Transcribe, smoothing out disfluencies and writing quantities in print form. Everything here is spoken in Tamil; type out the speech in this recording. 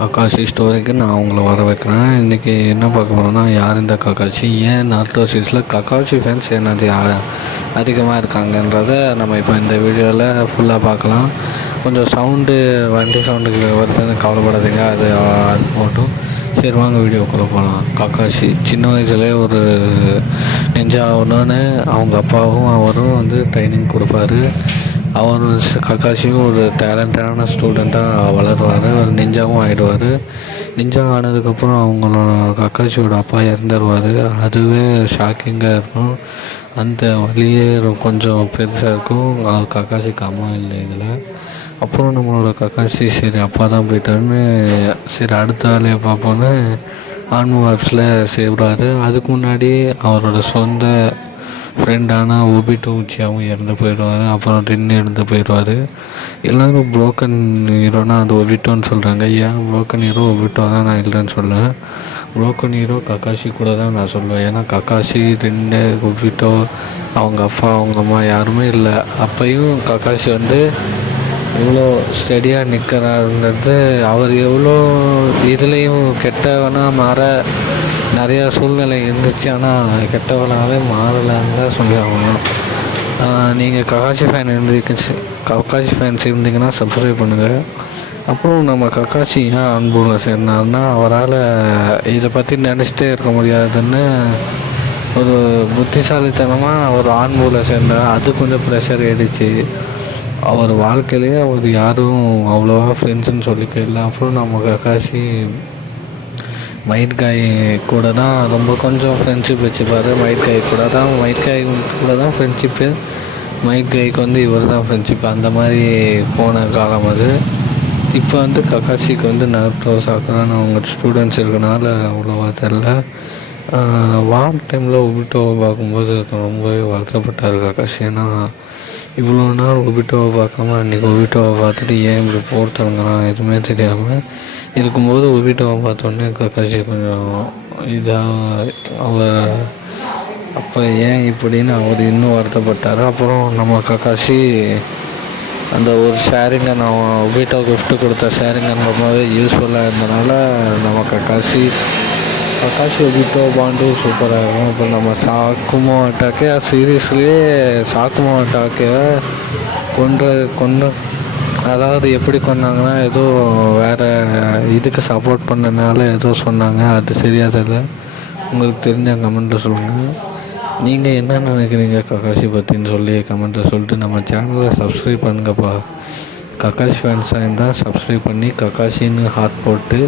கக்காஷி ஸ்டோரிக்கு நான் உங்களை வர வைக்கிறேன். இன்றைக்கி என்ன பார்க்க போகிறோன்னா, யார் இந்த கக்காஷி, ஏன் நாருட்டோ சீரிஸில் கக்காஷி ஃபேன்ஸ் என்னது அதிகமாக இருக்காங்கன்றத நம்ம இப்போ இந்த வீடியோவில் ஃபுல்லாக பார்க்கலாம். கொஞ்சம் சவுண்டு வண்டி சவுண்டுக்கு வருதுன்னு கவலைப்படாதீங்க, அது போட்டும். சரி வாங்க வீடியோக்குள்ளே போகலாம். கக்காஷி சின்ன வயசுலேயே ஒரு நெஞ்சா ஆகணுன்னு அவங்க அப்பாவும் அவரும் ட்ரைனிங் கொடுப்பாரு. அவர் கக்காஷியும் ஒரு டேலண்டடான ஸ்டூடெண்ட்டாக வளருவார், ஒரு நிஞ்சாவும் ஆகிடுவார். நிஞ்சா ஆனதுக்கப்புறம் அவங்களோட கக்காஷியோட அப்பா இறந்துருவார். அதுவே ஷாக்கிங்காக இருக்கும். அந்த வழியே கொஞ்சம் பெருசாக இருக்கும். கக்காஷிக்கு அம்மா இல்லை இதில். அப்புறம் நம்மளோட கக்காஷி சரி அப்பா தான் போயிட்டாருன்னு சரி அடுத்த வேலையை பார்ப்போன்னு ஆன்மோ ஆப்ஸில் சேர்றாரு. அதுக்கு முன்னாடி அவரோட சொந்த ஃப்ரெண்டான ஒபிட்டோ உச்சியாவும் இறந்து போயிடுவார். அப்புறம் ரின்னு இறந்து போயிடுவார். எல்லோரும் புரோக்கன் ஹீரோனா அது ஒபிட்டோன்னு சொல்கிறாங்க. ஏன் புரோக்கன் ஹீரோ ஒபிட்டோ தான் நான் இல்லைன்னு சொல்லுவேன். புரோக்கன் ஹீரோ கக்காஷி கூட தான் நான் சொல்லுவேன். ஏன்னா கக்காஷி ரின்னு ஒபிட்டோ அவங்க அப்பா அவங்க அம்மா யாருமே இல்லை. அப்பையும் கக்காஷி இவ்வளோ ஸ்டெடியாக நிற்கிறாருன்றது அவர் எவ்வளோ இதுலேயும் கெட்டவனாக மாற நிறையா சூழ்நிலை இருந்துச்சு. ஆனால் கெட்டவனாகவே மாறலான்னு தான் சொல்லி ஆகணும். நீங்கள் கக்காஷி ஃபேன்ஸ் இருந்தீங்கன்னா சப்ஸ்கிரைப் பண்ணுங்கள். அப்புறம் நம்ம கக்காஷி ஏன் அன்புல சேர்ந்தாருன்னா, அவரால் இதை பற்றி நினச்சிட்டே இருக்க முடியாதுன்னு ஒரு புத்திசாலித்தனமாக ஒரு ஆண்பூவில் சேர்ந்தார். அது கொஞ்சம் ப்ரெஷர் ஏறிச்சு. அவர் வாழ்க்கையிலேயே அவர் யாரும் அவ்வளோவா ஃப்ரெண்ட்ஸுன்னு சொல்லிக்கல. அப்புறம் நம்ம கக்காஷி மைட் காய் கூட தான் ரொம்ப கொஞ்சம் ஃப்ரெண்ட்ஷிப் வச்சுப்பார். மைட் காய் கூட தான் ஃப்ரெண்ட்ஷிப்பு. மைட் காய்க்கு இவர் தான் ஃப்ரெண்ட்ஷிப். அந்த மாதிரி போன காலம் அது. இப்போ கக்காஷிக்கு நாருட்டோ சாக்குரான்னு அவங்க ஸ்டூடெண்ட்ஸ் இருக்கனால அவ்வளோவா தெரில. வார் டைமில் ஒபிட்டோவை பார்க்கும்போது ரொம்பவே வருத்தப்பட்டார் கக்காஷி. ஏன்னா இவ்வளோ நாள் ஒபிட்டோவை பார்க்காம அன்றைக்கி ஒபிட்டோவை பார்த்துட்டு ஏன் இப்படி போர் தொடங்குறான் எதுவுமே தெரியாமல் இருக்கும்போது ஒபிட்டோவை பார்த்தோன்னே கக்காஷி கொஞ்சம் அவர் அப்போ ஏன் இப்படின்னு அவர் இன்னும் வருத்தப்பட்டார். அப்புறம் நம்ம கக்காஷி அந்த ஒரு ஷேரிங்கன் அவன் ஒபிட்டோ கிஃப்ட் கொடுத்த ஷேரிங்கன் ரொம்பவே யூஸ்ஃபுல்லாக இருந்தனால நம்ம கக்காஷி ஒபிட்டோ பாண்டு சூப்பராக இருக்கும். இப்போ நம்ம சாக்குமோ அட்டாக்கே சீரீஸ்லேயே சாக்குமோ அட்டாக்கை கொண்டு அதாவது எப்படி கொண்டாங்கன்னா ஏதோ வேறு இதுக்கு சப்போர்ட் பண்ணனால ஏதோ சொன்னாங்க. அது சரியாக தெரியல. உங்களுக்கு தெரிஞ்ச கமெண்ட்டில் சொல்லுங்கள். நீங்கள் என்ன நினைக்கிறீங்க கக்காஷி பற்றின்னு சொல்லி கமெண்ட்டில் சொல்லிட்டு நம்ம சேனலை சப்ஸ்கிரைப் பண்ணுங்கப்பா. கக்காஷி ஃபேன்ஸாக இருந்தால் சப்ஸ்கிரைப் பண்ணி கக்காஷின்னு ஹார்ட் போட்டு